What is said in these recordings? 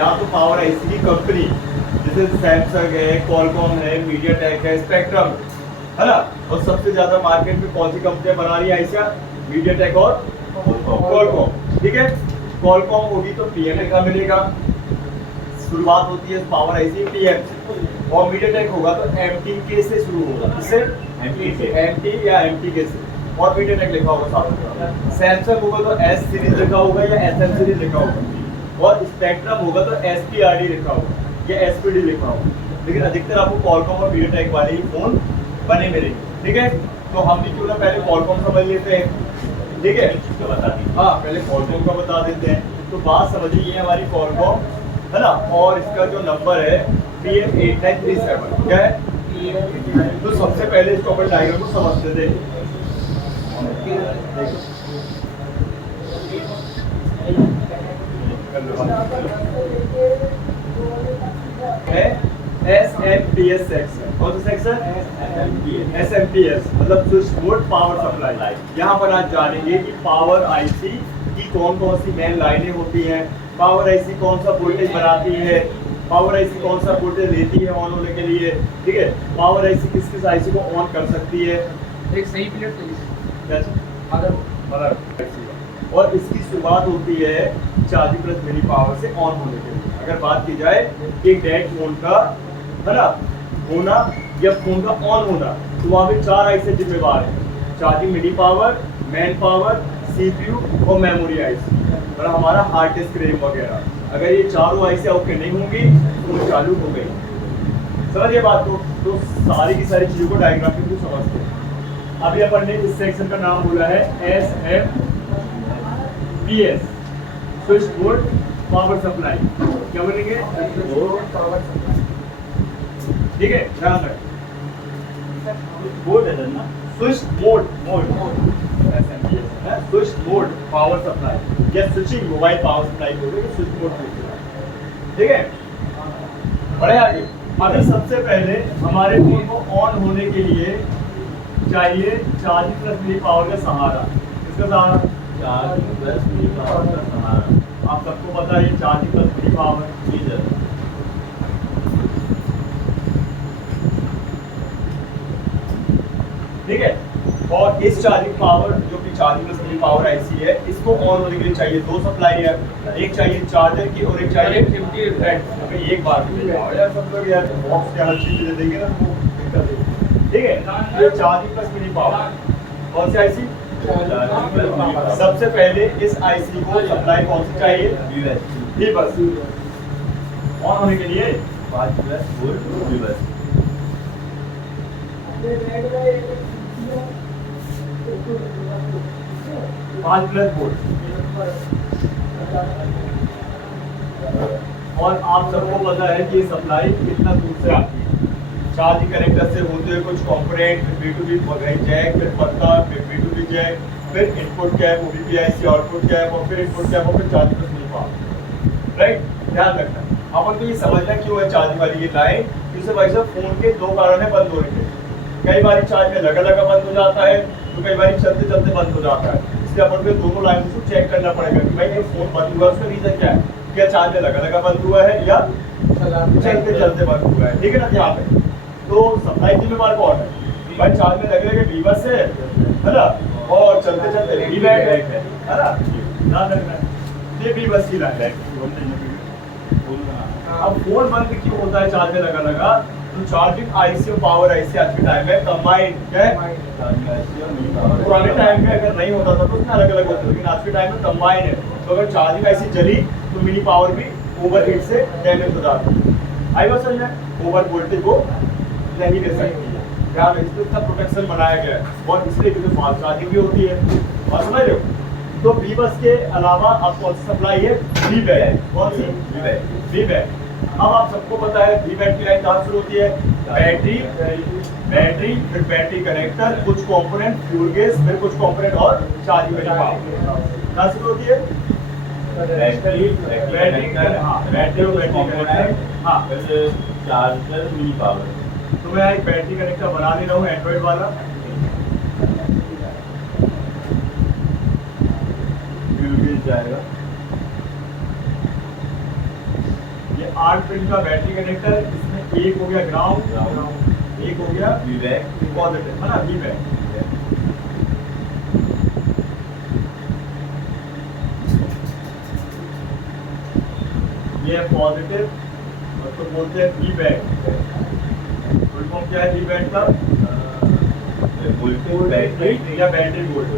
या तो power IC की कंपनी जैसे सैमसंग है, क्वालकॉम है, मीडियाटेक है, स्पेक्ट्रम है ना। और सबसे ज्यादा मार्केट में कौन सी कंपनियां बना रही है आईसिया? मीडियाटेक और क्वालकॉम। ठीक है, क्वालकॉम होगी तो पीएमए का मिलेगा, शुरुआत होती है पावर आईसी पीएम से। और मीडियाटेक होगा तो एमटीके से शुरू होगा, इससे एमटी या एमटीके से, और मीडियाटेक लिखा होगा साथ। सैमसंग होगा तो एस सीरीज लिखा होगा या एसएम सीरीज लिखा होगा, और स्पेक्ट्रम होगा तो एसपीआरडी लिखा होगा या एसपीडी लिखा होगा। लेकिन अधिकतर आपको क्वालकॉम और मीडियाटेक वाले ही फोन बने मिलेंगे। ठीक है, तो हम भी क्यों ना पहले क्वालकॉम समझ लेते हैं। ठीक है, हाँ पहले क्वालकॉम का बता देते हैं। तो बात समझिए, ये हमारी क्वालकॉम है ना, और इसका जो नंबर है PM8937 क्या है। तो सबसे पहले इसको अपन डायग्राम को समझते थे। SMPS सेक्शन, कौन सा सेक्शन? SMPS मतलब स्विच बोर्ड पावर सप्लाई। यहाँ पर आज जानेंगे कि पावर आईसी की कौन कौन सी मेन लाइनें होती हैं, पावर आईसी कौन सा वोल्टेज बनाती है, पावर आईसी कौन सा वोल्टेज लेती है ऑन होने के लिए। ठीक है, पावर आईसी किस किस आईसी को ऑन कर सकती है। एक सही प्लेट और इसकी शुरुआत होती है चार्जिंग प्लस मिनी पावर से ऑन होने के लिए। अगर बात की जाए एक डेड फोन का है ना होना या फोन का ऑन होना, तो वहाँ पे 4 आईसी जिम्मेवार है: charging mini power, man power, CPU और मेमोरी आईसी और हमारा हार्ड डिस्क रैम वगैरह। अगर ये चारों आईसी ओके नहीं होंगी तो वो चालू हो गई। समझिए बात को। तो सारी की सारी चीज़ों को डायग्राम के थ्रू समझते हैं। अभी अपन ने इस सेक्शन का नाम बोला है SMPS, switch board power supply. क्या बोलेंगे? ठीक है, ध्यान रखें। बोर्ड है ना, स्विच बोर्ड SMPS है, स्विच बोर्ड पावर सप्लाई या स्विचिंग मोबाइल पावर सप्लाई बोलते हैं, स्विच बोर्ड। ठीक है, बढ़े आगे। अभी सबसे पहले हमारे फोन को ऑन होने के लिए चाहिए चार्जिंग प्लस मिनी पावर का सहारा। किसका सहारा? चार्जिंग प्लस मिनी पावर का सहारा। आप सबको पता है charging plus mini power geyser. ठीक है, और इस चार्जिंग पावर जो कि charging plus mini power IC है, इसको ऑन होने के लिए चाहिए 2 सप्लाई है। एक चाहिए चार्जर की और एक चाहिए एक बार यार सब लोग यार बॉक्स के हर चीज दे देंगे ना। ठीक है, ये चार्जिंग प्लस मिनी पावर कौन सी आईसी? सबसे पहले इस आईसी को सप्लाई कौन सी चाहिए? भी बस ऑन होने के लिए 5 वोल्ट भी बस। और आप सबको पता है कि ये सप्लाई कितना दूर से आती है। चार्जिंग कनेक्टर से होते हुए कुछ कंपोनेंट, B2B जैक, फिर पत्ता, फिर B2B जैक, फिर input cap, OBPIC output cap, और फिर इनपुट कैप, और फिर charging plus mini power. Right, ध्यान रखना। अपन को ये समझना क्यों है चार्जिंग वाली ये लाइन, जिससे भाई साहब फोन के 2 कारण है बंद होने के। कई बार चार्ज में लगा लगा बंद हो जाता है, तो कई बार चलते चलते बंद हो जाता है। इसलिए अपन को दोनों लाइन को चेक करना पड़ेगा कि भाई ये फोन बंद हुआ, उसका रीजन क्या है। क्या चार्ज में लगा लगा बंद हुआ है या चलते चलते बंद हुआ है। ठीक है ना, यहाँ पे तो सप्लाई जिम्मेवार कौन है? भाई चार्ज में लगे लगे वीबस है ना, और चलते चलते वीबैक है ना, ध्यान रखना है। ये वीबस की लाइन है। अब फोन बंद क्यों होता है चार्ज में लगा लगा? तो चार्जिंग आईसी और पावर आईसी आज के टाइम में कंबाइंड क्या है? पुराने टाइम में अगर नहीं होता था तो उसमें अलग अलग होता था, लेकिन आज के टाइम में कंबाइंड है। तो अगर चार्जिंग आईसी जली तो मिनी पावर भी ओवरहीट से डैमेज हो जाती है। आई बात समझ में? ओवर वोल्टेज को नहीं दे सकती है। ध्यान में इसमें इतना प्रोटेक्शन बनाया गया है, और इसलिए क्योंकि फास्ट चार्जिंग भी होती है। और समझ रहे हो? तो वी बस के अलावा आपको कौन सी सप्लाई है? वी बैक। कौन सी? We back. अब आप सबको पता है वी बैक की लाइन कहाँ शुरू होती है? बैटरी, फिर बैटरी कनेक्टर, कुछ कंपोनेंट, फ्यूल गैस, फिर कुछ कंपोनेंट और चार्जिंग मिनी पावर। कहाँ शुरू होती है? बैटरी और बैटरी कनेक्टर, हाँ, चार्जर, मिनी पावर। तो मैं एक बैटरी कनेक्टर बना ले रहा हूँ एंड्रॉइड वाला। जाएगा ये 8 पिन का बैटरी कनेक्टर, इसमें एक हो गया ग्राउंड, एक हो गया पॉजिटिव, है ना, वी बैक। ये है पॉजिटिव और तो बोलते हैं वी बैक। फुल फॉर्म क्या है वी बैक का? बैटरी या बैटरी वोल्ट,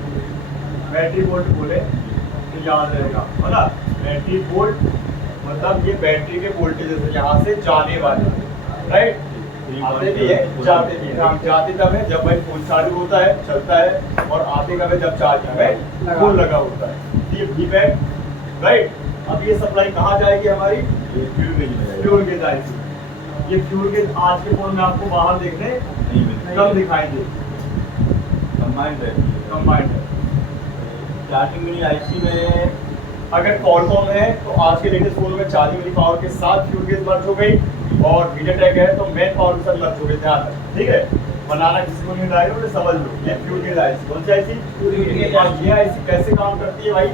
बैटरी वोल्ट बोले तो याद रहेगा, है ना। बैटरी वोल्ट मतलब ये बैटरी के वोल्टेज से यहाँ से जाने वाले, राइट, आते भी है जाते भी है। जाते कब है? जब भाई फोन चालू होता है, चलता है, और आते कब है? जब चार्जिंग में फोन लगा होता है। ये वी बैक, राइट। अब ये सप्लाई कहाँ जाएगी हमारी? फ्यूल गेज आएगी। ये फ्यूल गेज आज के फोन में आपको बाहर देखने कम दिखाई दे, कंबाइंड है। चार्जिंग मिनी आईसी में अगर कॉलकॉम है तो आज के लेटेस्ट फोन में चार्जिंग मिनी पावर के साथ फ्यूल गेज मर्ज हो गई, और मीडियाटेक है तो मेन पावर के साथ मर्ज हो गई। ध्यान रखें, ठीक है। बनाना किसी को नहीं डायरेक्ट तो समझ लो, ये फ्यूल गेज आईसी। कौन सी आईसी? ये आईसी कैसे काम करती है भाई?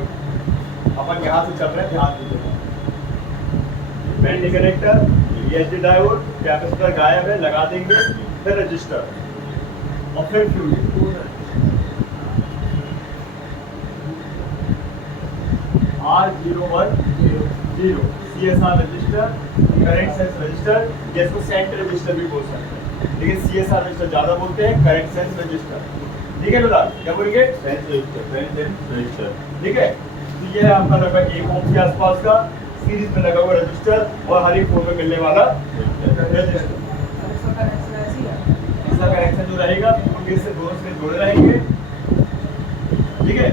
अपन यहाँ से चल रहे हैं, ध्यान दीजिए। Battery connector, USB diode, capacitor गायब है, लगा देंगे, फिर रजिस्टर और फिर fuel gauge. R010 CSR register, current sense register, जिसको सेंट रजिस्टर भी बोल सकते हैं, लेकिन CSR रजिस्टर ज्यादा बोलते हैं, करंट सेंस रजिस्टर। ठीक है लोग, क्या बोलेंगे? सेंस रजिस्टर, ठीक है। तो ये है आपका लगभग 1 ओम के आसपास का सीरीज में लगा हुआ रजिस्टर, और हर एक फोन में मिलने वाला रजिस्टर। इसका कनेक्शन जो रहेगा फ्यूल से दोनों से जुड़े रहेंगे, ठीक है।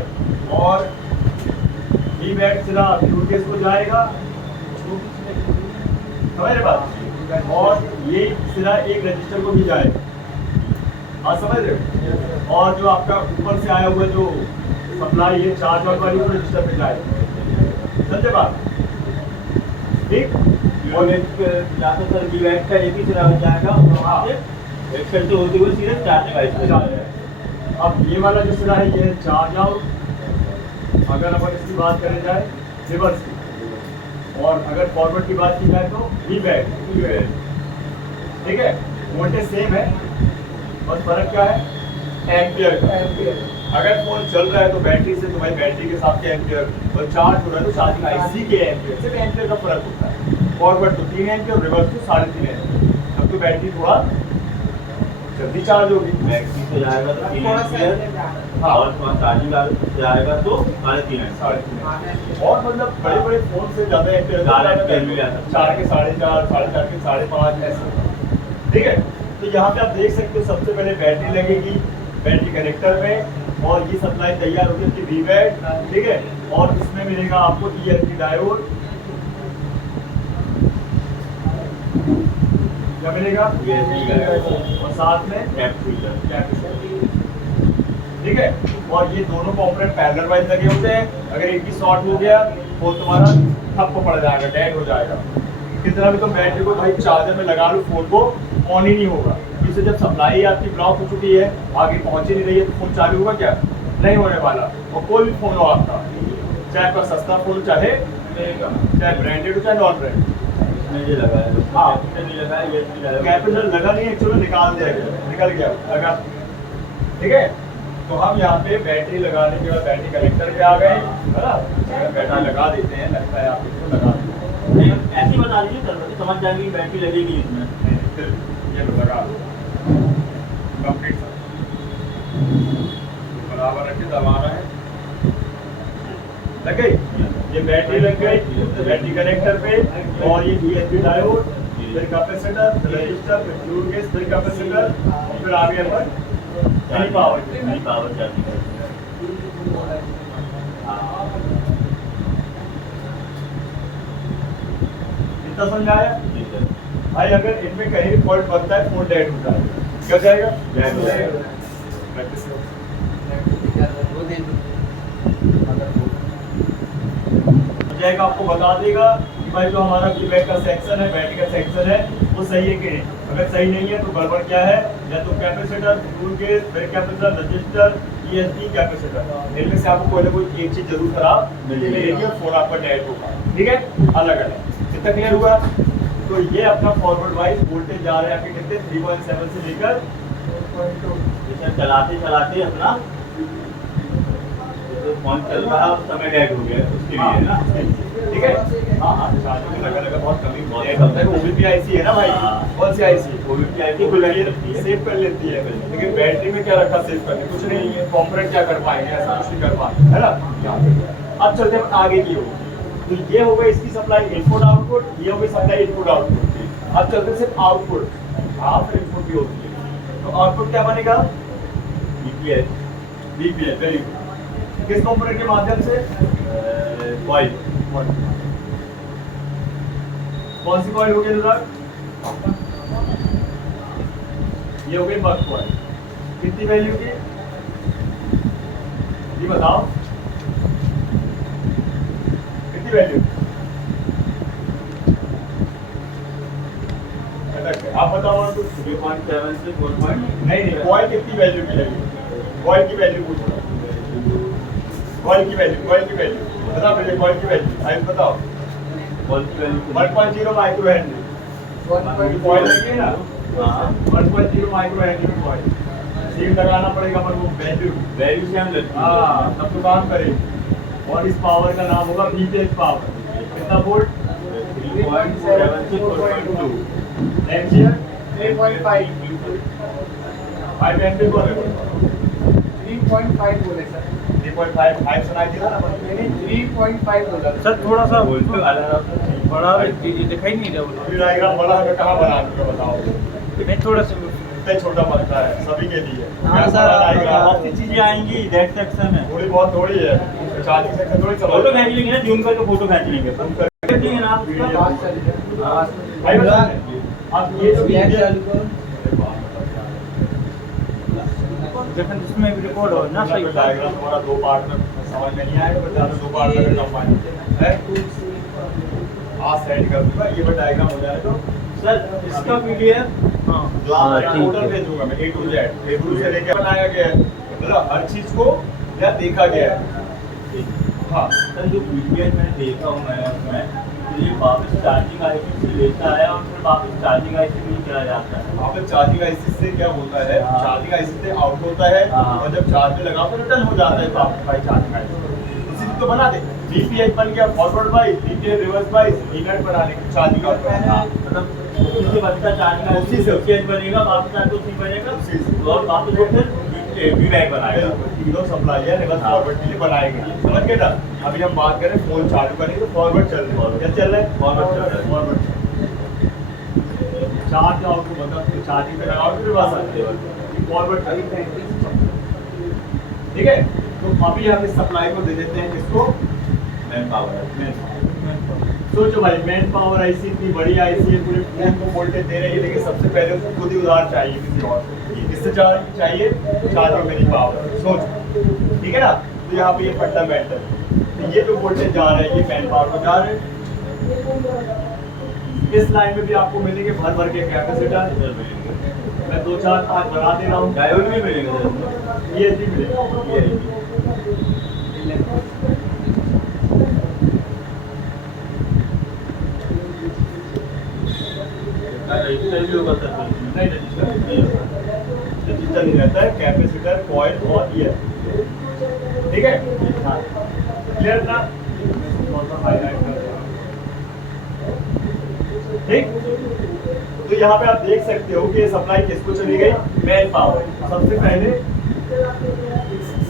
और वी बैक सिरा फ्यूल गेज को जाएगा, समझ रहे बात, और ये सिरा एक रजिस्टर को भी जाएगा, आप समझ रहे हो। और जो आपका ऊपर से आया हुआ जो सप्लाई है चार्ज वाली वो रजिस्टर पे जाएगा, समझे बात, ठीक। और ज्यादातर वी बैक का एक ही सिरा हो जाएगा, वहाँ से एक सेट होते हुए सीधे चार्ज पे जाएगा। अब ये वाला जो सिरा है ये है चार्ज आउट, अगर अपन इसकी बात करें जाए रिवर्स की, और अगर फॉरवर्ड की बात की जाए तो वी बैक, ठीक है। वोल्टेज सेम है, बस फर्क क्या है? एम्पियर का। अगर फोन चल रहा है तो बैटरी से, तो भाई बैटरी के साथ के एम्पियर, और चार्ज हो रहा है तो चार्जिंग आईसी के एम्पियर, सिर्फ एम्पियर का फर्क होता है। फॉरवर्ड तो 3 एम्पियर, रिवर्स तो 3.5 एम्पियर। अब तो बैटरी थोड़ा जल्दी चार्ज होगी, बैटरी से जाएगा तो 3 एम्पियर, और चार्जिंग जाएगा तो 3.5। और मतलब बड़े बड़े फोन से ज्यादा एम्पियर, 4 के 4.5, 4.5 के 5.5 ऐसे, ठीक है। तो यहाँ पे आप देख सकते हो, सबसे पहले बैटरी लगेगी बैटरी कनेक्टर में, और ये सप्लाई तैयार होगी इसकी वी बैक, ठीक है। और इसमें मिलेगा आपको ईएसपी डायोड, क्या मिलेगा? और साथ में कैपेसिटर, ठीक है। और ये दोनों कॉम्पोनेंट पैरेलल वाइज लगे होते हैं। अगर एक भी शॉर्ट हो गया तो तुम्हारा ठप्प पड़ जाएगा, डेड हो जाएगा। कितना भी तो बैटरी को भाई चार्जर में लगा लो, फोन को ऑन ही नहीं होगा। इससे जब सप्लाई आपकी ब्लॉक हो चुकी है, आगे पहुंच ही नहीं रही है, तो फोन चालू होगा क्या? नहीं होने वाला। और कोई भी फोन हो आपका, चाहे आपका सस्ता फोन चाहे ब्रांडेड हो चाहे नॉन ब्रांडेड, कैपेसिटर लगा नहीं है, चलो निकाल दिया गया, निकल गया लगा, ठीक है। तो हम यहाँ पे बैटरी लगाने के बाद बैटरी कनेक्टर पे आ गए, है ना। बैटरी लगा देते हैं, लगता है आप इसको लगा देते हैं, ऐसी बता दीजिए समझ जाएंगे बैटरी लगेगी इसमें। ये लगा कंप्लीट बराबर रखे, दबाना है, लग गई। ये बैटरी लग गई बैटरी कनेक्टर पे, और ये यूएसबी डायोड, फिर कैपेसिटर, रजिस्टर, फिर फ्यूल गेज, फिर कैपेसिटर, और फिर आगे अपन पावर चार्जिंग। इतना समझ आया भाई? अगर इनमें कहीं भी फॉल्ट बनता है, फोन डेड होता है, क्या जाएगा? डेड हो जाएगा। जाएगा, आपको बता देगा कि भाई जो हमारा वी बैक का सेक्शन है, बैटरी का सेक्शन है, वो सही है कि नहीं। अगर सही नहीं है तो गड़बड़ क्या है? या तो कैपेसिटर, फ्यूल गेज, फिर कैपेसिटर, रजिस्टर, ईएसपी, कैपेसिटर, इनमें से आपको कोई ना कोई एक चीज जरूर खराब मिलेगी और फोन आपका डेड होगा, ठीक है। अलग अलग इतना क्लियर हुआ? तो ये अपना फॉरवर्ड वाइज वोल्टेज जा रहा है आपके कितने 3.7 से लेकर 4.2। जैसे चलाते चलाते अपना तो फोन चल रहा है, समय डेड हो गया उसके लिए ना, ठीक है। हाँ चार्जिंग में लगा बहुत कमी डेड होता है। ओबीपी आईसी है ना भाई, कौन सी आईसी? ओबीपी आईसी खुल सेव कर लेती है, लेकिन बैटरी में क्या रखा सेव करने? कुछ नहीं है। कंपोनेंट क्या कर पाएंगे? ऐसा कुछ नहीं कर पाएंगे, है ना। अब चलते हैं आगे की ओर। तो ये हो गई इसकी सप्लाई इनपुट आउटपुट, ये हो गई सप्लाई इनपुट आउटपुट। अब चलते हैं सिर्फ आउटपुट, हाँ फिर इनपुट भी होती है। तो आउटपुट क्या बनेगा? बीपीएस। BPS, very good. किस कंपोनेंट के माध्यम से? कॉइल। कौन सी कॉइल हो गई अनुराग? ये हो गई बक कॉइल। कितनी वैल्यू की? ये बताओ कितनी वैल्यू? आप बताओ। 3.7 से 4. नहीं कॉइल कितनी वैल्यू की लगी? कॉइल की वैल्यू पूछ रहा हूं। कॉइल की वैल्यू बताओ पहले। कॉइल की वैल्यू आइए बताओ। कॉइल की वैल्यू 1.0 माइक्रो हेनरी कॉइल लगी है ना। हाँ 1.0 माइक्रो हेनरी की कॉइल सील लगाना पड़ेगा, पर वो वैल्यू से हम लगती है। हाँ तब तो काम करेगी। और इस पावर का नाम होगा वीटेज पावर। कितना वोल्ट? 3.7 से 4.2 एम्पियर 3.5 5 एम्पियर को 3.5 बोले सर। 3.5 सुनाई दिया ना। मैंने 3.5 बोला सर थोड़ा सा वोल्ट तो अलग बड़ा दिखाई नहीं रहा अभी डायग्राम बड़ा है, कहाँ बना दूंगा बताओ? नहीं थोड़ा सा इतना छोटा बनता है सभी के लिए। हाँ, कैसा सर, डायग्राम? बहुत सी चीजें आएंगी डेट सेक्शन में। थोड़ी बहुत थोड़ी है, चार्जिंग सेक्शन थोड़ी फोटो समझ। खींच लेंगे ना, जूम करके फोटो खींच लेंगे। खींच लेंगे ना आप उसका? बात चल रहा है। भाई बता अब ये जो गैस वीडियो चालू करो। जखन इसमें रिकॉर्ड हो ना सही डायग्राम हमारा 2 पार्ट में समझ में नहीं आएगा, बता दो 2 पार्ट में कर पाएंगे है। आज सेंड कर दूंगा, ये पर डायग्राम हो जाए तो सर इसका पीडीएफ हाँ जो आप ठीक टोटल है। भेजूंगा मैं A to Z, A to Z लेके बनाया गया है, मतलब हर चीज को या देखा गया है। हाँ सर जो पीडीएफ मैंने देखा हूँ मैं उसमें, तो ये वापस चार्जिंग आईसी से लेता है और फिर वापस चार्जिंग आईसी में ही चला जाता है। वहाँ पे चार्जिंग आईसी से क्या होता है? हाँ। चार्जिंग आईसी से आउट होता है हाँ। और जब चार्ज में लगाओ तो रिटर्न हो जाता है वापस बाई चार्जिंग आईसी। इसी तो बना दे बीपीएच बन गया फॉरवर्ड बाइस, बीपीएच रिवर्स बाइस, इनवर्ट बनाने की चार्जिंग आउट हाँ, मतलब उसी से बनता चार्जिंग आईसी उसी से। से चेंज बनेगा, वापस आके उसी बनेगा उसी से। और वापस वो फिर वी बैक बनाएगा। तीनों सप्लाई है रिवर्स हाँ। फॉरवर्ड के लिए बनाए गए, समझ गए ना। अभी हम बात करें फोन चालू करेंगे तो फॉरवर्ड चल रहा है, क्या चल रहा है? फॉरवर्ड चल रहा है। फॉरवर्ड चार्ज आओ तो मतलब चार्जिंग पे लगाओ फिर रिवर्स आते हैं, फॉरवर्ड चल रहा है। ठीक है, तो अभी हम इस सप्लाई को दे देते हैं किसको? Man power. सोचो भाई मेन पावर आईसी इतनी बड़ी आईसी है, पूरे फोन को वोल्टेज दे रही है, लेकिन सबसे पहले उसको खुद ही उधार चाहिए किसी और को। किससे चाहिए? चार्जिंग मेरी पावर। सोच ठीक है ना। तो यहाँ पे ये फंडामेंटल, तो ये जो वोल्टेज जा रहा है ये मेन पावर को जा रहा है। इस लाइन में भी आपको मिलेंगे भर के कैपेसिटर। मैं 2 4 5 बना दे रहा हूँ। डायोड भी मिलेगा सर। ये भी मिलेगा। ये रजिस्टर भी होगा सर। नहीं रजिस्टर नहीं रहता है, कैपेसिटर कॉइल और ईयर। ठीक है, क्लियर ना? हाईलाइट कर दो। ठीक, तो यहाँ पे आप देख सकते हो कि ये सप्लाई किसको चली गई? Main power. सबसे पहले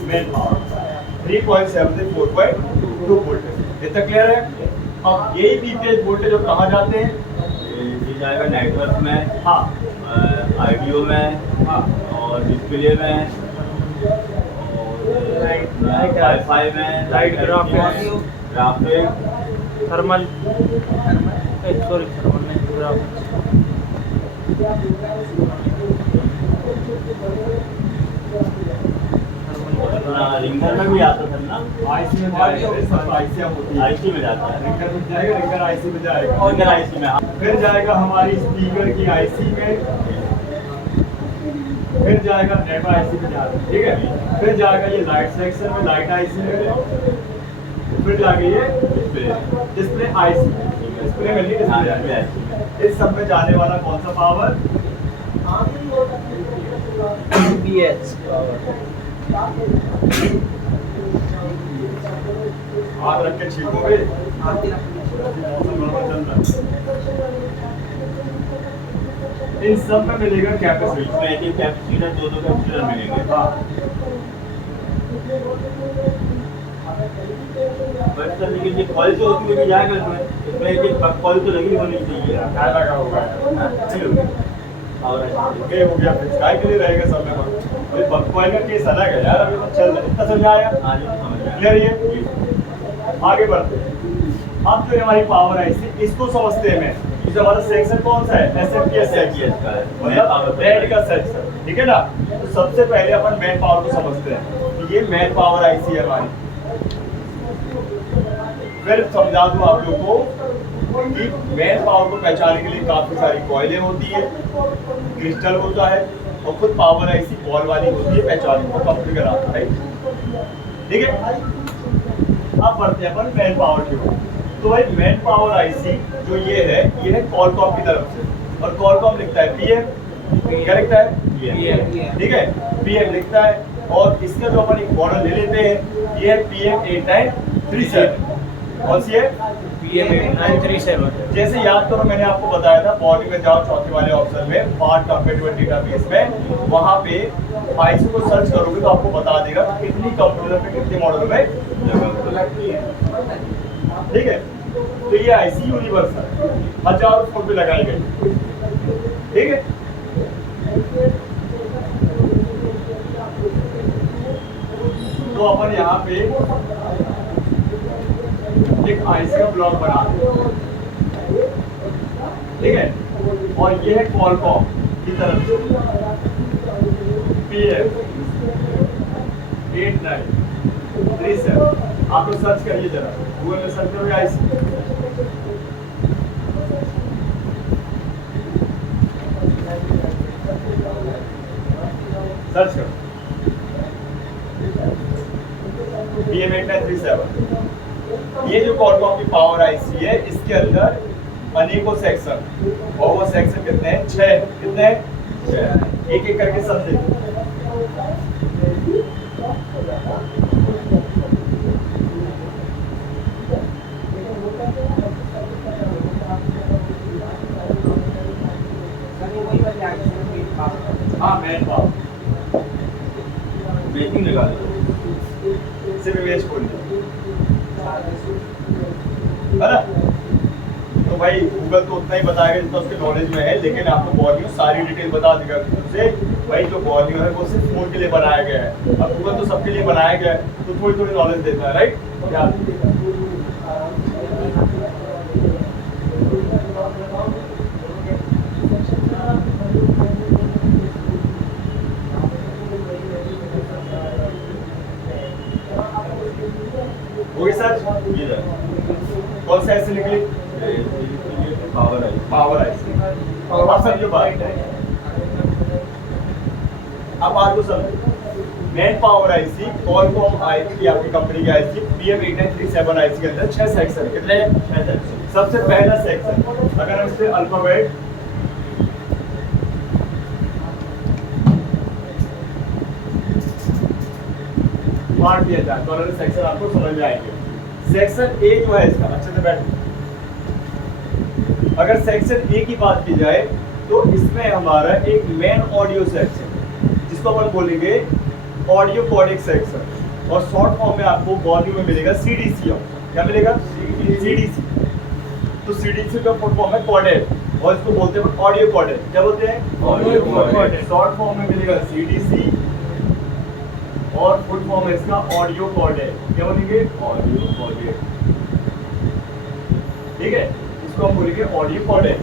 मेन पावर 3.7 से 4.2 वोल्ट। इतना क्लियर है? अब यही बीपीएच वोल्टेज जो कहाँ जाते हैं? ये जाएगा नेटवर्क में, हाँ आईडियो में, हाँ और डिस्प्ले में, और वाईफाई में, light graphics, graphic, thermal sorry thermal नहीं ग्राफिक्स रिंगर में भी आता था ना। आईसी में जाएगा, सब आईसी होती है। आईसी में जाता है। रिंगर में जाएगा, रिंगर आईसी में जाएगा। रिंगर आईसी में, हाँ। फिर जाएगा हमारी स्पीकर की आईसी में, फिर जाएगा नेट आईसी में जाएगा। ठीक है, फिर जाएगा ये लाइट सेक्शन में, लाइट आईसी में, फिर जाएगा ये डिस्प्ले आईसी। डिस्प्ले में नहीं, हाँ, डिस्प्ले डिस्प्ले में। इस सब में जाने वाला कौन सा पावर? BS हाथ रख के छीकोगे, मौसम नॉर्मल चल रहा है। इन सब में मिलेगा कैपेसिटी। इसमें एक कैपेसिटर, दो कैपेसिटर मिलेंगे। हाँ, बस सर लेकिन ये कॉल से होती हुई जाएगा इसमें एक कॉल तो लगी होनी चाहिए। क्या लगा होगा? और ओके, हो गया फिर काय के लिए रहेगा सब में। ये बकवाई का केस अलग है यार, अभी तो चल रहा है। इतना समझ आया? आज तो समझ में क्लियर ये? आगे बढ़ते हैं। अब जो हमारी पावर आईसी, इसको समझते हैं। मैं जो हमारा सेक्शन कौन सा है? SMPS सेक्शन का है। मतलब रेड का सेक्शन, ठीक है ना? तो सबसे पहले अपन मैन पावर को समझते हैं। तो ये मैन पावर आईसी है हमारी। फिर समझा दूं आप लोगों को कि मैन पावर को पहचानने के लिए काफी सारी कॉइलें होती है, क्रिस्टल होता है और खुद पावर आईसी बॉल वाली होती है, पहचानने को कंप्यूटर कराता है। ठीक है, अब बढ़ते हैं अपन मैन पावर की ओर। तो भाई मैन पावर आईसी जो ये है कॉलकॉम की तरफ से, और कॉलकॉम लिखता है पीएम। क्या लिखता है? PM। ठीक है, पीएम लिखता है। और इसका जो अपन एक मॉडल ले लेते हैं, ये है PM8937। कौन सी है? PM8937। जैसे याद करो, मैंने आपको बताया था बॉडी में जाओ, चौथे वाले ऑप्शन में पार्ट कंप्यूटर डेटाबेस में, वहां पे आईसी को सर्च करोगे तो आपको बता देगा कितनी कंप्यूटर पे कितने मॉडल में लगती है। ठीक है। तो ये आईसी यूनिवर्सल हजारों फोन पे लगाई गई। ठीक है, तो अपन यहाँ पे एक आईसी का ब्लॉक बना दें। ठीक है, और ये है कॉलकॉम की तरफ से PM8937। आप लोग सर्च करिए जरा, गूगल में सर्च करोगे आईसी। सर्च करो PM8937। ये जो कॉलकॉम की पावर आईसी है, इसके अंदर अनेकों सेक्शन, और वो सेक्शन कितने हैं? 6। कितने हैं? 6। एक एक करके समझे। हाँ, मैन पावर बेसिंग लगा दो। सिर्फ इमेज खोल लो, है ना? तो भाई गूगल तो उतना ही बताएगा जितना उसके नॉलेज में है, लेकिन आपको वॉल्यूम सारी डिटेल बता देगा उससे। भाई जो वॉल्यूम है वो सिर्फ फोन के लिए बनाया गया है, अब गूगल तो सबके लिए बनाया गया है, तो थोड़ी थोड़ी नॉलेज देता है, राइट? क्या हो गई सर? ये कौन सा ऐसे निकली? Power I. Power IC. अब समझो बात, अब बात को समझो। Main power IC Qualcomm IC, आपकी कंपनी की आईसी PM8937 आईसी के अंदर 6 सेक्शन। कितने? 6 सेक्शन। सबसे पहला सेक्शन, अगर हम इससे अल्फाबेट बांट दिया जाए तो अलग सेक्शन आपको समझ में आएंगे। सेक्शन ए जो है इसका, अच्छे से बैठो। अगर सेक्शन ए की बात की जाए तो इसमें हमारा एक मेन ऑडियो सेक्शन, जिसको अपन बोलेंगे ऑडियो कोडेक सेक्शन, और शॉर्ट फॉर्म में आपको वॉल्यूम में मिलेगा CDC। क्या मिलेगा? CDC। तो CDC का फुल फॉर्म है कोडेक, और इसको बोलते हैं ऑडियो कोडेक। क्या बोलते हैं? Audio codec. शॉर्ट फॉर्म में मिलेगा CDC, और फुल फॉर्म है इसका ऑडियो कोडेक। क्या बोलेंगे? Audio codec. ठीक है, इसको हम बोलेंगे ऑडियो कोडेक।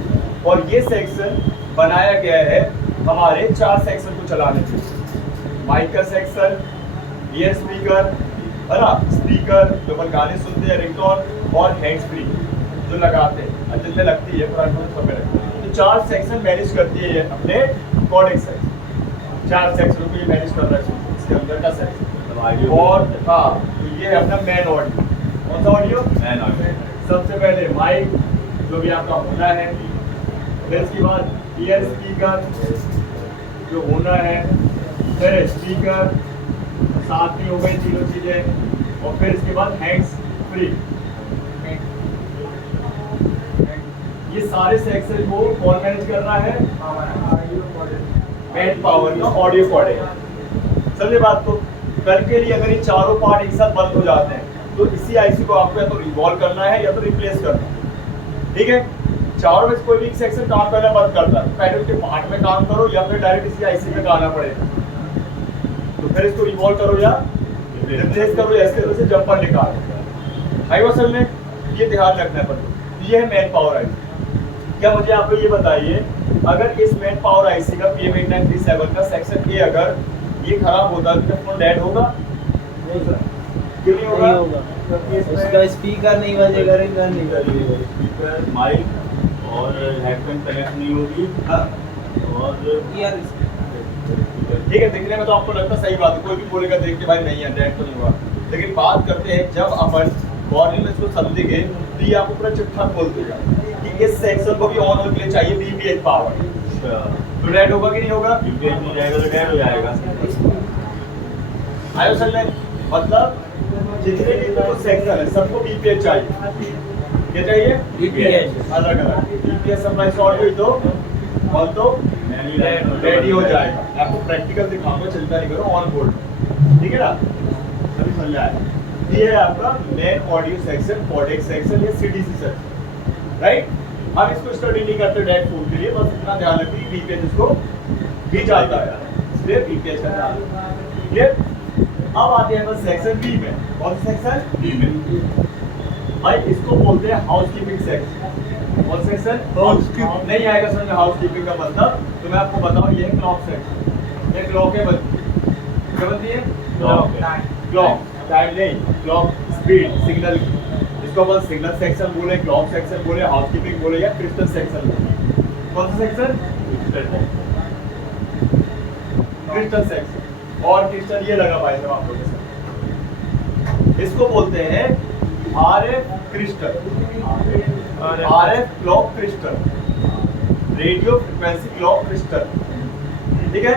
और ये सेक्शन बनाया गया है हमारे 4 सेक्शन को चलाने के लिए। माइक का सेक्शन, ईयर स्पीकर, है ना, स्पीकर जो अपन गाने सुनते हैं, रिंगटोन, और हैंड्स फ्री जो लगाते हैं, जितने लगती है पुराने सब में लगती है। तो 4 सेक्शन मैनेज करती है ये अपने कोडेक सेक्शन। 4 सेक्शन को ये मैनेज कर रहा है इसके अंदर का सेक्शन। और हाँ, तो ये है अपना मेन ऑडियो। कौन सा ऑडियो? Man audio. सबसे पहले माइक जो भी आपका होना है। फिर इसके बाद ईयर स्पीकर जो होना है, फिर स्पीकर साथ में हो गई तीनों चीजें, और फिर इसके बाद हैंड्स फ्री। ये सारे सेक्शन को कौन मैनेज कर रहा है? मैन पावर का ऑडियो कोडेक। समझे बात को? कल के लिए अगर ये चारों पार्ट एक साथ बंद हो जाते हैं तो इसी आईसी को आपको या तो रिवॉल्व करना है या तो रिप्लेस करना है। ठीक है, चारों में से कोई भी एक सेक्शन काम करना बंद करता है, पहले उसके पार्ट में काम करो या फिर डायरेक्ट इसी आईसी में आना पड़ेगा। तो फिर इसको रिवॉल्व करो या रिप्लेस करो या इसके तरह से जंपर निकालो। भाई वो में ये ध्यान रखना पड़ेगा। ये है मैन पावर आईसी। क्या मुझे आपको ये बताइए, अगर इस मैन पावर आईसी का PM8937 का सेक्शन ए अगर ये खराब होता है तो फोन डेड होगा? क्यों नहीं होगा? नहीं होगा, उसका स्पीकर नहीं बजेगा, रिंगर नहीं बजेगा, स्पीकर, माइक और हेडफोन कनेक्ट नहीं होगी। हाँ। और ईयर ठीक है, दिखने में तो आपको लगता सही बात है, कोई भी बोलेगा देख के भाई नहीं है डेड तो नहीं हुआ, लेकिन बात करते हैं जब अपन बॉडी में इसको समझेंगे तो ये आपको पूरा चिट्ठा खोल देगा कि इस सेक्शन को भी ऑन होने के लिए चाहिए BPH पावर। तो डेड होगा कि नहीं होगा? यूपीएच नहीं जाएगा तो डेड हो जाएगा। आयो सर ने मतलब जितने भी तो सेक्शन है सबको BPH चाहिए। क्या चाहिए? BPH अलग अलग BPH सप्लाई शॉर्ट हुई तो और तो रेडी हो जाएगा। आपको प्रैक्टिकल दिखाऊंगा, चिंता नहीं करो, ऑन बोर्ड। ठीक है ना, अभी समझ आया। ये है आपका main audio section, codec section या CDC सेक्शन, राइट। हम इसको स्टडी नहीं करते डेड फूड के लिए, बस इतना ध्यान रखिए BPH इसको भी जाता है, इसलिए BPH का ध्यान। क्लियर? अब आते हैं बस सेक्शन बी में। कौन सा सेक्शन? बी में। भाई इसको बोलते हैं हाउसकीपिंग सेक्शन। कौन सेक्शन? हाउसकीपिंग। नहीं आएगा समझ में हाउसकीपिंग का मतलब, तो मैं आपको बताऊं ये है क्लॉक सेक्शन। ये क्लॉक है बनती, क्या बनती है? क्लॉक टाइम नहीं, क्लॉक स्पीड सिग्नल की। इसको अपन सिग्नल सेक्शन बोले, क्लॉक सेक्शन बोले, हाउसकीपिंग बोले या क्रिस्टल सेक्शन बोले। कौन सा सेक्शन? Crystal section. और क्रिस्टल ये लगा भाई साहब आप लोगों के साथ, इसको बोलते हैं RF crystal, RF clock crystal, radio frequency clock crystal. ठीक है,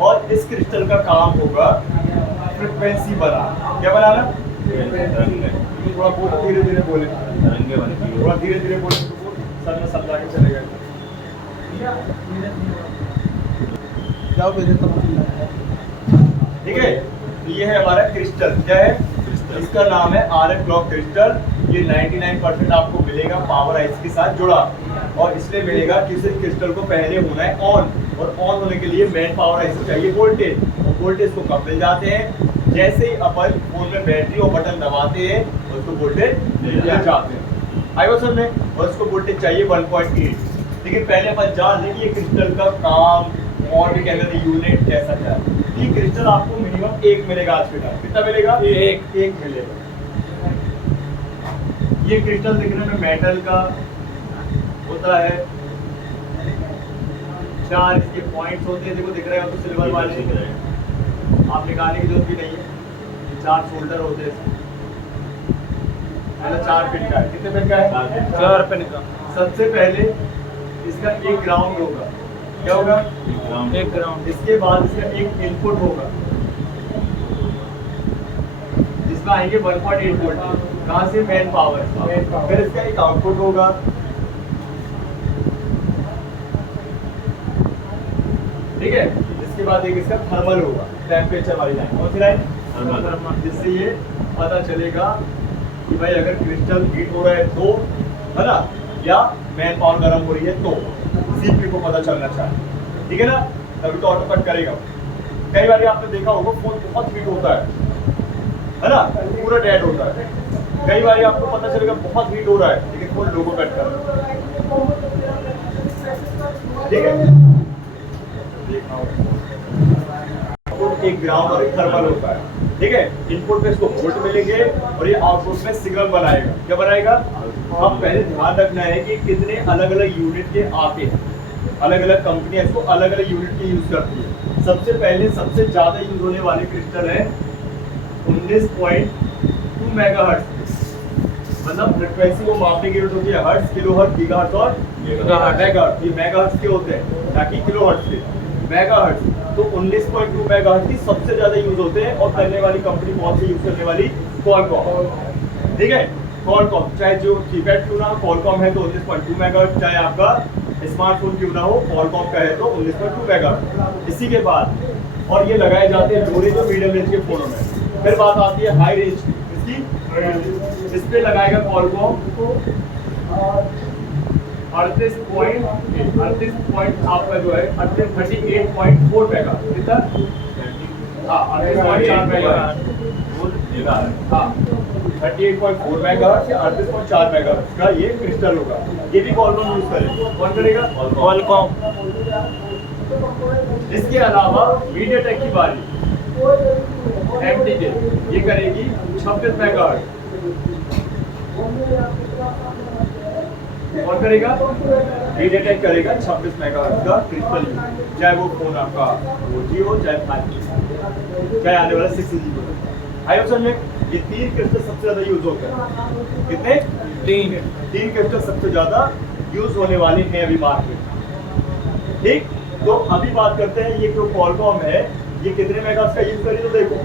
और इस क्रिस्टल का काम होगा फ्रिक्वेंसी बनाना। क्या बनाना? थोड़ा बहुत धीरे धीरे बोले, थोड़ा धीरे धीरे बोले तो सब में समझा के चलेगा। जाओ भेजो तो ठीक है, ये है हमारा क्रिस्टल। क्या है? इसका नाम है RF क्लॉक क्रिस्टल। ये 99% आपको मिलेगा पावर आईसी के साथ जुड़ा, और इसलिए मिलेगा कि इस क्रिस्टल को पहले होना है ऑन, और ऑन होने के लिए मेन पावर आईसी चाहिए वोल्टेज, और वोल्टेज को कब मिल जाते हैं? जैसे ही अपन फोन में बैटरी और बटन दबाते हैं उसको वोल्टेज मिल जाते हैं। आइए सर में, और उसको वोल्टेज चाहिए 1.8। लेकिन पहले अपन जान लें कि ये क्रिस्टल का काम और भी कहते हैं यूनिट कैसा क्या है। ये क्रिस्टल आपको मिनिमम 1 मिलेगा आज के टाइम। कितना मिलेगा? एक मिलेगा। ये क्रिस्टल दिखने में मेटल का होता है, 4 इसके पॉइंट्स होते हैं, देखो दिख रहे हो तो सिल्वर वाले, आप निकालने की जरूरत भी नहीं है। 4 शोल्डर होते हैं, पहले 4 पिन का है। कितने पिन का है? 4 पिन का। सबसे पहले इसका एक ग्राउंड होगा। क्या होगा? एक ग्राउंड। इसके बाद इसका एक इनपुट होगा, इसमें आएंगे 1.8 वोल्ट। कहाँ से? Main power. फिर इसका एक आउटपुट होगा, ठीक है। इसके बाद एक इसका थर्मल होगा, टेम्परेचर वाली लाइन। कौन सी लाइन? थर्मल। जिससे ये पता चलेगा कि भाई अगर क्रिस्टल हीट हो रहा है तो, है ना, या मेन पावर गर्म हो रही है तो CPU को पता चलना चाहिए। ठीक है ना, तभी तो ऑटो कट करेगा। कई बार आपने देखा होगा फोन बहुत हीट होता है ना, पूरा डेड होता है। कई बार आपको पता चलेगा बहुत हीट हो रहा है लेकिन फोन लोगो कट कर रहा है। ठीक है, एक ग्राउंड और एक थर्मल होता है। ठीक है, इनपुट में इसको वोल्ट मिलेंगे और ये आउटपुट में सिग्नल बनाएगा। क्या बनाएगा? अब पहले ध्यान रखना है कि कितने अलग अलग यूनिट के आते हैं। अलग अलग कंपनियां इसको अलग अलग यूनिट के यूज करती है। सबसे पहले सबसे ज्यादा यूज होने वाले क्रिस्टल है 19.2 मेगाहर्ट्ज। मतलब फ्रिक्वेंसी को मापने की यूनिट होती है हर्ट्ज, किलोहर्ट्ज, गीगाहर्ट्ज और मेगाहर्ट्ज। ये मेगाहर्ट्ज के होते हैं ना कि किलोहर्ट्ज के। मेगाहर्ट्ज तो 19.2 मेगाहर्ट्ज की सबसे ज्यादा यूज होते हैं और करने वाली कंपनी कौन सी यूज करने वाली? क्वालकॉम। ठीक है, क्वालकॉम चाहे जो कीपैड क्यों ना हो, क्वालकॉम है तो 19.2 मेगाहर्ट्ज, चाहे आपका स्मार्टफोन क्यों ना हो, क्वालकॉम का है तो 19.2 मेगाहर्ट्ज। इसी के बाद और ये लगाए जाते हैं लो रेंज और मीडियम रेंज के फोनों में। फिर बात आती है हाई रेंज की, इसकी इस पे लगाएगा क्वालकॉम 38 पॉइंट आपका जो है 38.4 मेगा कितना? हाँ 38.4 मेगा। हाँ 38.4 मेगाहर्ट्ज या 38.4 मेगाहर्ट्ज का ये क्रिस्टल होगा। ये भी क्वालकॉम यूज करेगा। कौन करेगा? क्वालकॉम। इसके अलावा मीडियाटेक की बारी, MTK ये करेगी 26 मेगाहर्ट्ज। कौन करेगा? मीडियाटेक करेगा 26 मेगाहर्ट्ज का क्रिस्टल यूज, चाहे वो फोन आपका 4G हो चाहे 5G, चाहे आने वाला 6G हो। आई ऑप्शन में ये 3 क्रिस्टल सबसे ज्यादा यूज होते हैं। कितने? 3 क्रिस्टल सबसे ज्यादा यूज होने वाले हैं अभी मार्केट। ठीक, तो अभी बात करते हैं ये जो क्वालकॉम है ये कितने मेगाहर्ट्ज का यूज करी? तो देखो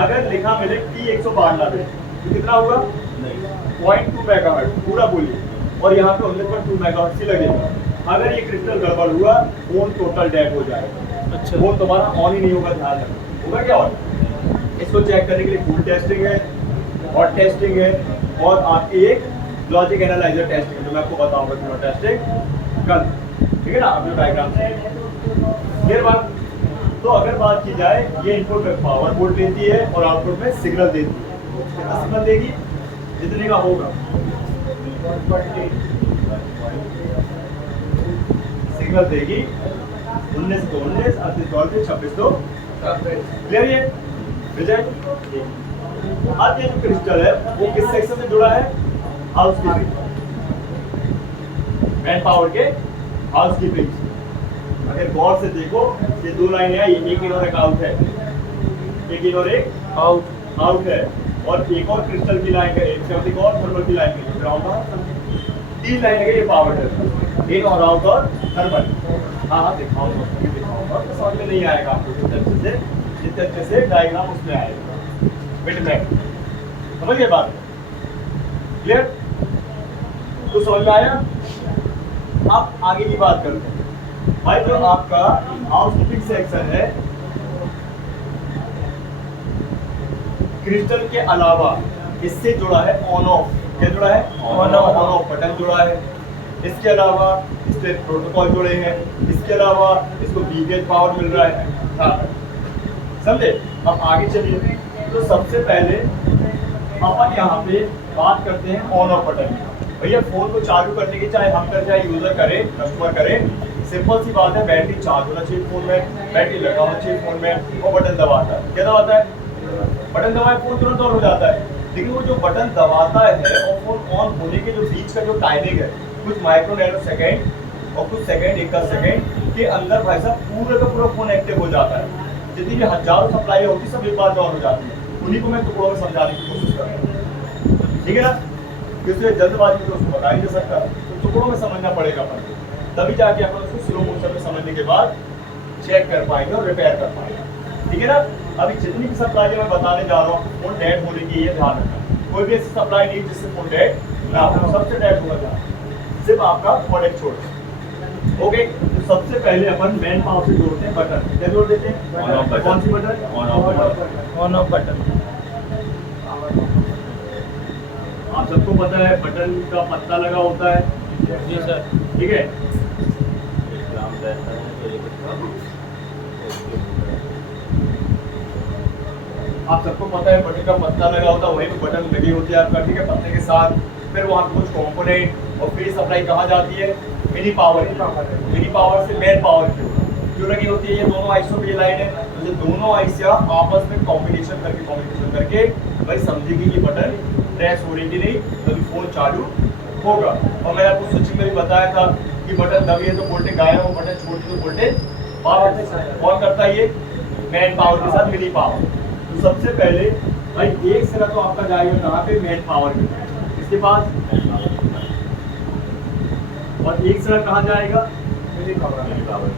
अगर लिखा मिले T192 तो कितना होगा? 0.2 मेगाहर्ट्ज पूरा बोलिए, और यहाँ पे 19.2 मेगाहर्ट्ज ही लगेगा। अगर ये क्रिस्टल गड़बड़ हुआ फोन टोटल डेड हो जाएगा। अच्छा। फोन तुम्हारा ऑन ही नहीं होगा, ध्यान रखना। होगा क्या ऑन? इसको चेक करने के लिए फुल टेस्टिंग है, हॉट टेस्टिंग है और आपकी एक लॉजिक एनालाइजर टेस्टिंग है, जो मैं आपको बताऊंगा तीनों टेस्टिंग कल। ठीक है ना, अपने डायग्राम से फिर बात। तो अगर बात की जाए ये इनपुट में पावर वोल्ट देती है और आउटपुट में सिग्नल देती है। कितना सिग्नल देगी? जितने का होगा सिग्नल देगी 19 तो 19, 38 तो 38, 26 तो 26। क्लियर ये रिजल्ट? अब ये जो क्रिस्टल है वो किस सेक्शन से जुड़ा है? हाउसकीपिंग, मैन पावर के हाउसकीपिंग। अगर गौर से देखो ये 2 लाइन है, एक इन और एक आउट है, एक इन और एक आउट है, और एक और क्रिस्टल की लाइन है, एक और थर्मल की लाइन है, ग्राउंड और 3 लाइन है। ये पावर है, इन और आउट और थर्मल। हाँ दिखाऊंगा, तो समझ में नहीं आएगा आपको जिस तरीके से डायग्राम उसमें आएगा। बिट मैप समझिए बात? क्लियर? तो समझ में आया? अब आगे की बात करते हैं भाई। जो आपका हाउसकीपिंग सेक्शन है, क्रिस्टल के अलावा इससे जुड़ा है ऑन ऑफ। क्या जुड़ा है? ऑन ऑफ बटन जुड़ा है। इसके अलावा इससे प्रोटोकॉल जुड़े हैं। इसके अलावा इसको बीबीएच पावर मिल रहा है। समझे? अब आगे चलिए। तो सबसे पहले अपन यहाँ पे बात करते हैं ऑन ऑफ बटन। भैया फोन को चालू करने की चाहे हम करें चाहे यूजर करे, कस्टमर करे, सिंपल सी बात है, बैटरी चार्ज होना चाहिए फोन में, बैटरी लगा होना चाहिए फोन में, और बटन दबाता है। क्या दबाता है? बटन दबाए फोन तुरंत ऑन हो जाता है। लेकिन वो जो बटन दबाता है और फोन ऑन होने के जो बीच का जो टाइमिंग है, कुछ माइक्रो नैनो सेकेंड और कुछ सेकेंड, एक का सेकेंड के अंदर भाई साहब पूरा का पूरा फोन एक्टिव हो जाता है। जितनी भी हजारों सप्लाई होती है सब एक बार में ऑन हो जाती है। उन्हीं को मैं टुकड़ों में समझाने की कोशिश कर रहा हूँ। ठीक है ना? किसी जल्दबाजी में तो उसको बता ही नहीं सकता, तो टुकड़ों में समझना पड़ेगा अपन, तभी जाके अपन उसको स्लो मोशन में समझने के बाद चेक कर पाएंगे और रिपेयर कर पाएंगे। ठीक है ना? अभी जितनी भी सप्लाई मैं बताने जा रहा हूँ फोन डेड होने की ये ध्यान रखना। कोई भी ऐसी सप्लाई नहीं जिससे फोन डेड ना हो, सबसे डेड होगा जा सिर्फ आपका प्रोडक्ट छोड़। ओके, तो सबसे पहले अपन मेन पावर से जोड़ते हैं बटन। क्या जोड़ देते हैं? कौन सी बटन? On off button. आप सबको पता है बटन का पत्ता लगा होता है। जी सर। ठीक है, आप सबको पता है बटन का पत्ता लगा होता है, वही पे बटन लगी होती है आपका। ठीक है, पत्ते के साथ फिर वहाँ पे कुछ कंपोनेंट और फिर सप्लाई कहाँ जाती है? मिनी पावर से मेन पावर की जो लगी होती है। ये दोनों आइसों की लाइन है, तो ये दोनों आइसिया आपस में कॉम्बिनेशन करके भाई समझेगी कि बटन प्रेस हो रही कि नहीं, तभी फोन चालू होगा। और मैंने आपको स्विचिंग में भी बताया था कि बटन दबिए तो वोल्टेज गायब हो, बटन छोड़ दिए तो वोल्टेज पावर। कौन करता है ये? मेन पावर के साथ मिनी पावर। तो सबसे पहले भाई एक सिरा तो आपका जाएगा कहाँ पे? मेन पावर में। इसके पास, और एक सड़क कहाँ जाएगा? मिली पावर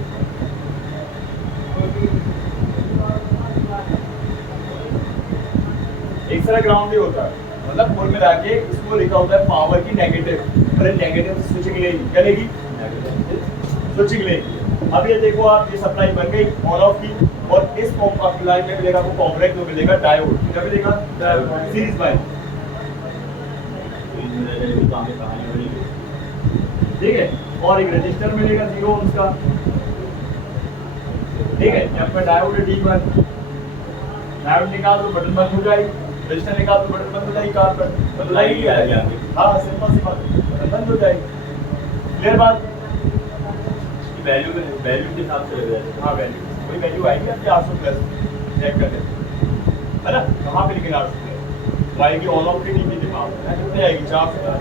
एक सड़क ग्राउंड भी होता है, मतलब कुल मिला के इसको लिखा होता है पावर की नेगेटिव, अरे नेगेटिव स्विचिंग लेगी, क्या लेगी? स्विचिंग लेगी। अब ये देखो आप, ये सप्लाई बन गई ऑन ऑफ की, और इस लाइन में मिलेगा आपको कॉम्प्लेक्स में मिलेगा डायोड, क्या मिलेगा? सीरीज बाइक, ठीक है, और एक रजिस्टर मिलेगा 0 ohms का, ठीक है। यहाँ पर डायोड है D1, डायोड निकाल तो बटन बंद हो जाएगी, रजिस्टर निकाल तो बटन बंद हो जाएगी, कार पर बदलाएगी, हाँ सिंपल सी बात, बटन बंद हो जाएगी। क्लियर बात? वैल्यू के हिसाब से लग रहा है। हाँ वैल्यू, कोई वैल्यू आएगी आपकी 800 प्लस, चेक कर लेते है ना, कहाँ पे लेकिन 800 प्लस आएगी ऑन ऑफ की टीपी दिखा कितनी आएगी? 400,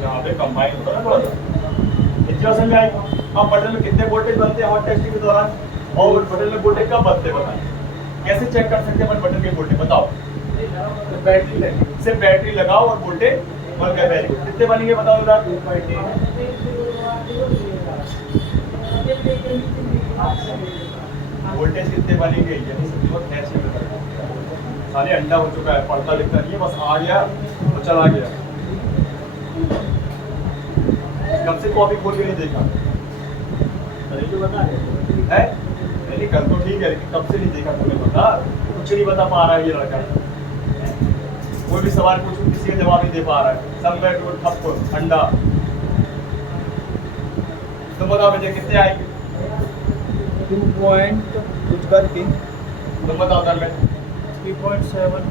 यहाँ पे कंबाइन होता है ना थोड़ा सा, इतना समझ में आएगी। अब बटन में कितने वोल्टेज बनते हैं हॉट टेस्टिंग के दौरान, और बटन में वोल्टेज कब बनते हैं बताएं? कैसे चेक कर सकते हैं अपन बटन के वोल्टेज? बताओ। तो बैटरी लगी सिर्फ बैटरी लगाओ और वोल्टेज बन गया। Very good. कितने बनेंगे बताओ जरा? 2.8 वोल्टेज कितने बनेंगे? यानी सब बहुत कैसे बता, साले अंडा हो चुका है, पढ़ता लिखता नहीं है, बस आ गया तो चला गया। कब से कॉपी खोल के नहीं देखा अरे जो बता रहे है? नहीं कल तो ठीक है, लेकिन कब से नहीं देखा तुम्हें? बता, कुछ नहीं बता पा रहा है ये लड़का, कोई भी सवाल पूछो किसी का जवाब नहीं दे पा रहा है, सब में ठप अंडा। तो बताओ मुझे कितने आएंगे? 2 point कुछ करके तुम बताओ सर में, 3.7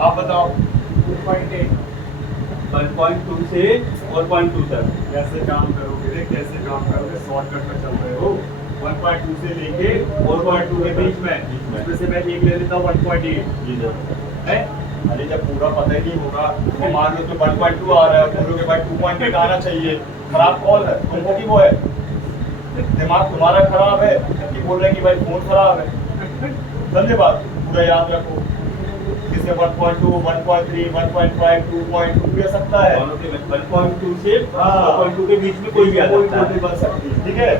आप बताओ। 2.8 1.2 से 4.2 तक। कैसे काम करोगे रे, कैसे काम करोगे? शॉर्टकट में चल रहे हो। 1.2 से लेके 4.2 के बीच में, इसमें से मैं एक ले लेता हूँ 1.8 जी सर। है। अरे जब पूरा पता ही नहीं होगा तो मान लो तो 1.2 आ रहा है, बोलो के भाई 2.8 आना चाहिए, खराब कॉल है तुमको की वो है? दिमाग तुम्हारा खराब है कि बोल रहे हैं कि भाई फोन खराब है? समझे बात? पूरा याद रखो, किसे 1.2, 1.3, 1.5, 2.2 भी आ सकता है। 1.2 से हाँ। 4.2 के बीच में कोई भी आ सकता है। बन सकती है, ठीक है।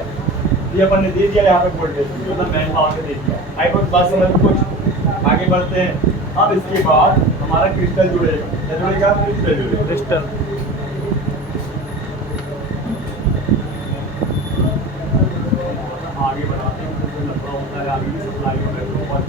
ये अपन ने दे दिया यहाँ पे वोल्टेज, मतलब मैन पावर ने दे दिया। आई कोई बात समझ में? कुछ आगे बढ़ते हैं। अब इसके बाद हमारा क्रिस्टल जुड़ेगा, क्या जुड़ेगा? क्रिस्टल जुड़ेगा। क्रिस्टल आगे बढ़ाते हैं, क्रिस्टल लंबा होता है, आगे की सप्लाई में तो बहुत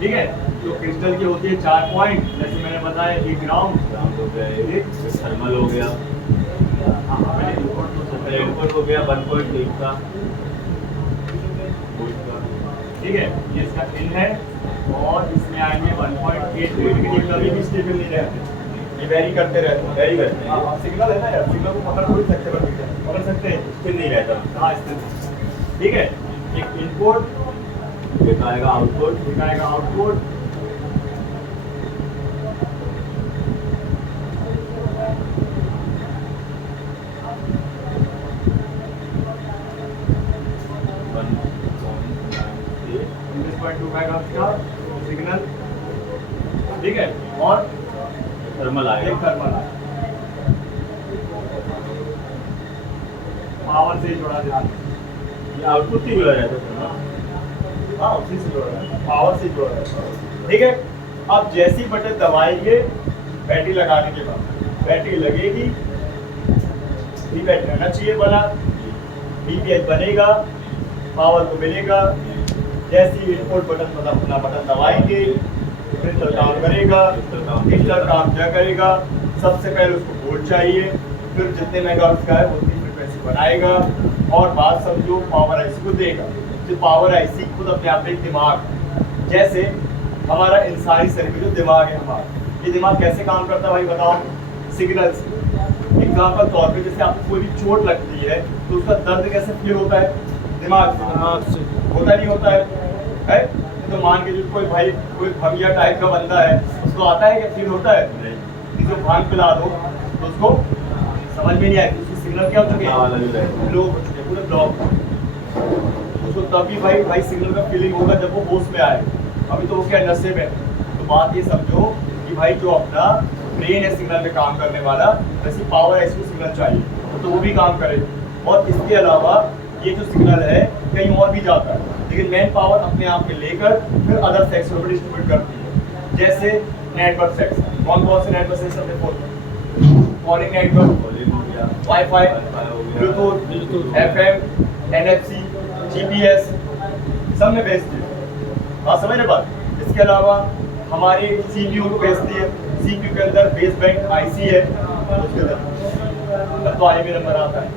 ठीक है। तो क्रिस्टल की होती है 4 पॉइंट, जैसे मैंने बताया, एक ग्राउंड, ग्राउंड हो गया, एक थर्मल हो गया, इनपुट हो गया 1.8 का, ठीक है। ये इसका इन है, और इसमें आएंगे 1.8, लेकिन ये कभी भी स्टेबल नहीं रहते, ये वेरी करते रहते हैं, वेरी करते हैं। हाँ सिग्नल है ना यार, सिग्नल को पकड़ थोड़ी सकते, पकड़ सकते हैं, स्थिर नहीं रहता। हाँ स्थिर, ठीक है। एक इनपुट दिखाएगा आउटपुट, दिखाएगा आउटपुट, सिग्नल, ठीक है। और थर्मल आएगा, एक थर्मल पावर से जुड़ा जाता है, ये आउटपुट से जुड़ा रहता है। हाँ उसी से जुड़ा है, पावर से जुड़ा है, ठीक है। अब जैसी बटन दबाएंगे बैटरी लगाने के बाद, बैटरी लगेगी, बैटरी रहना चाहिए बना, बीपीएच बनेगा, पावर को मिलेगा। जैसी इनपुट बटन मतलब अपना बटन दबाएंगे, क्रिस्टल काम करेगा। क्रिस्टल काम क्या करेगा? सबसे पहले उसको वोल्ट चाहिए, फिर जितने मेगाहर्ट्ज का है उतनी फ्रीक्वेंसी बनाएगा, और बात समझो पावर आईसी को देगा। तो पावर आईसी खुद अपने आप में एक दिमाग, जैसे हमारा इंसानी शरीर में जो दिमाग है हमारा, ये दिमाग कैसे काम करता है भाई बताओ? सिग्नल से। एग्जाम्पल तौर पे जैसे आपको कोई भी चोट लगती है तो उसका दर्द कैसे फील होता है? दिमाग से होता नहीं होता है? तो मान के जो कोई भाई कोई भमिया टाइप का बंदा है, उसको आता है क्या? फील होता है? किसी भांग पिला दो तो उसको समझ में नहीं आएगी, उसकी सिग्नल क्या हो चुके हैं? लो हो चुके हैं, पूरे ब्लॉक। उसको तभी भाई सिग्नल का फीलिंग होगा जब वो होश में आए। अभी तो वो क्या नशे में। तो बात ये समझो कि भाई जो अपना ब्रेन है सिग्नल में काम करने वाला, वैसी पावर है इसको सिग्नल चाहिए तो वो भी काम करे। और इसके अलावा ये जो सिग्नल है कहीं और भी जाता है, लेकिन मेन पावर अपने आप में लेकर फिर अदर सेक्शनों में डिस्ट्रीब्यूट करती है। जैसे नेटवर्क सेक्शन, कौन कौन से नेटवर्क सेक्शन में phone, calling network, wifi, Bluetooth, FM, NFC, GPS, सब में भेजती है। हाँ समझ रहे बात। इसके अलावा हमारे सीपीयू को भेजती है, सीपीयू के अंदर बेस बैंक आईसी है, उसके अंदर तो आईएमई नंबर आता है।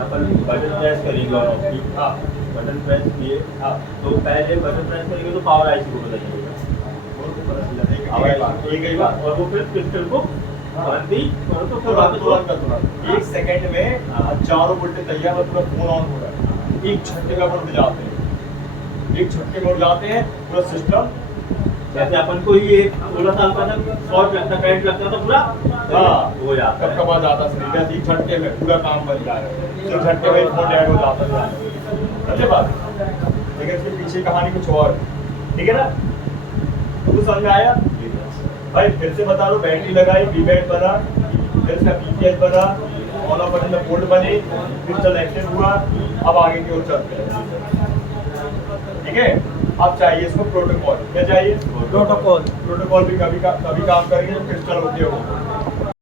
अपन बटन प्रेस करेंगे और आपकी हाँ बटन प्रेस किए हाँ तो पहले बटन प्रेस करेंगे तो पावर आईसी को बताइएगा एक ही बात। और वो फिर क्रिस्टल को बंद ही करो तो फिर वापस तुरंत 1 सेकंड में हजारों वोल्टेज तैयार और पूरा फोन ऑन हो रहा है। एक झटके में उड़ जाते हैं, एक झटके में उड़ जाते हैं पूरा सिस्टम। जैसे अपन को ये 16 साल का था शॉर्ट लगता करंट लगता था पूरा हाँ हो जाता कब है। कब आ जाता शरीर का, एक झटके में पूरा काम बन जा रहा है। एक झटके में फोन डेड हो जाता है। समझे बात। लेकिन इसके पीछे कहानी कुछ और, ठीक है ना। तो कुछ समझ में आया भाई। फिर से बता दो, बैटरी लगाई, वीबैट बना, फिर इसका पीपीएच बना, ऑन ऑफ बटन में पोर्ट बने, क्रिस्टल एक्शन हुआ। अब आगे की ओर चलते हैं, ठीक है। अब चाहिए इसको प्रोटोकॉल। क्या चाहिए? प्रोटोकॉल। प्रोटोकॉल भी कभी काम करेंगे तो क्रिस्टल होते हो।